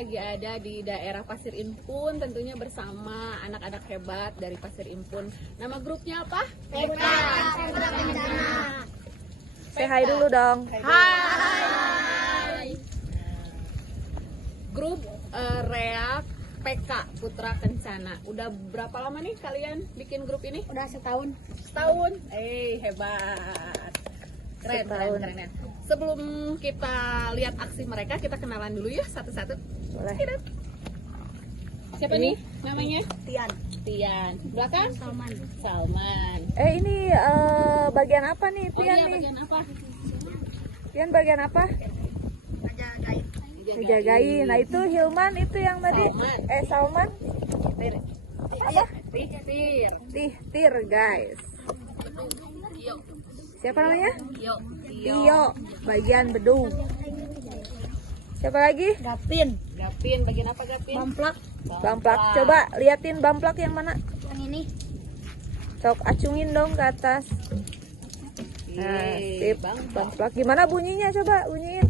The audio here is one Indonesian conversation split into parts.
lagi ada di daerah Pasir Impun, tentunya bersama anak-anak hebat dari Pasir Impun. Nama grupnya apa? PK Putra Kencana. Say hi dulu dong. Hai. Grup Reak PK Putra Kencana. Udah berapa lama nih kalian bikin grup ini? Udah setahun. Setahun. Hebat. Keren, keren, keren, keren. Sebelum kita lihat aksi mereka, kita kenalan dulu ya satu-satu. Boleh. Siapa nih namanya? Tian. Tian. Belakang? Salman. Salman. Ini bagian apa nih, Oh Pian iya, nih? bagian apa? Pian bagian apa? Ngejagain. Ngejagain. Nah itu Hilman itu yang tadi. Salman. Salman. Apa? Tir. Tir guys. Siapa namanya? Tio. Tio. Bagian bedung. Siapa lagi? Gapin. Gapin, bagian apa Gapin? Bamplak. Bamplak. Coba liatin bamplak yang mana? Yang ini. Cok acungin dong ke atas. Nah, sip. Bamplak. Gimana bunyinya? Coba bunyiin.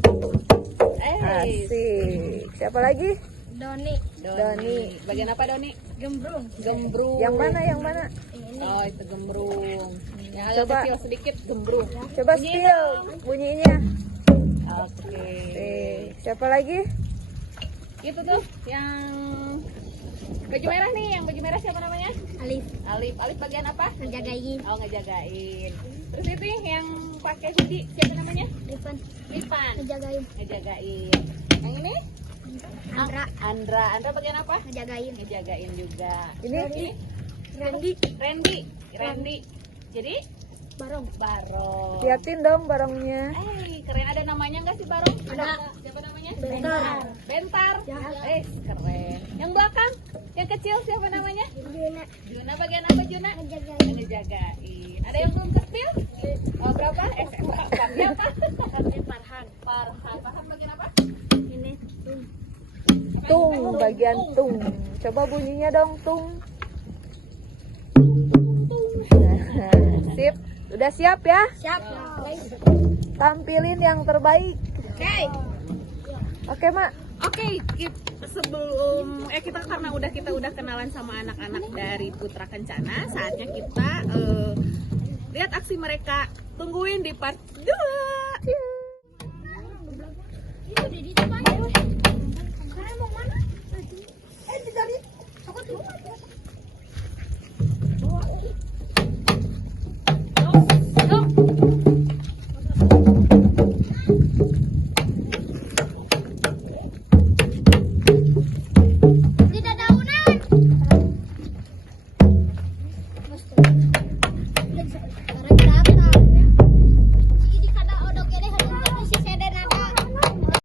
Asik. Siapa lagi? Doni. Doni. Bagian apa Doni? Gembrung. Gembrung. Yang mana? Yang mana? Ini. Oh itu gembrung. Yang agak Coba. kecil sedikit gembrung. Coba spill bunyinya. Oke. Siapa lagi? Itu tuh yang baju merah nih, yang baju merah siapa namanya? Alif. Alif. Alif bagian apa? Ngejagain. Oh ngejagain. Terus itu yang pakai hoodie siapa namanya? Lipan. Lipan. Ngejagain. Ngejagain. Yang ini? Andra. Andra. Andra bagian apa? Ngejagain. Ngejagain juga. Ini Randy. Randy. Jadi Barong. Barong. liatin dong barangnya. Keren. Ada namanya nggak sih Barong? Ada. Siapa namanya? Bentar. Bentar. Ya. Keren. Yang belakang? Yang kecil siapa namanya? Juna. Juna bagian apa Juna? Ngejagain. Ngejagain. Ada yang belum kecil? Oh, berapa? SMA. Siapa? Farhan. Farhan bagian apa? Ini. Tung bagian tung. Coba bunyinya dong tung. Nah, sip. Udah siap ya? Siap. Tampilin yang terbaik. Oke. Oke, Mak. Oke, sebelum kita karena kita udah kenalan sama anak-anak dari Putra Kencana, saatnya kita lihat aksi mereka. Tungguin di part 2. Tidak daunan.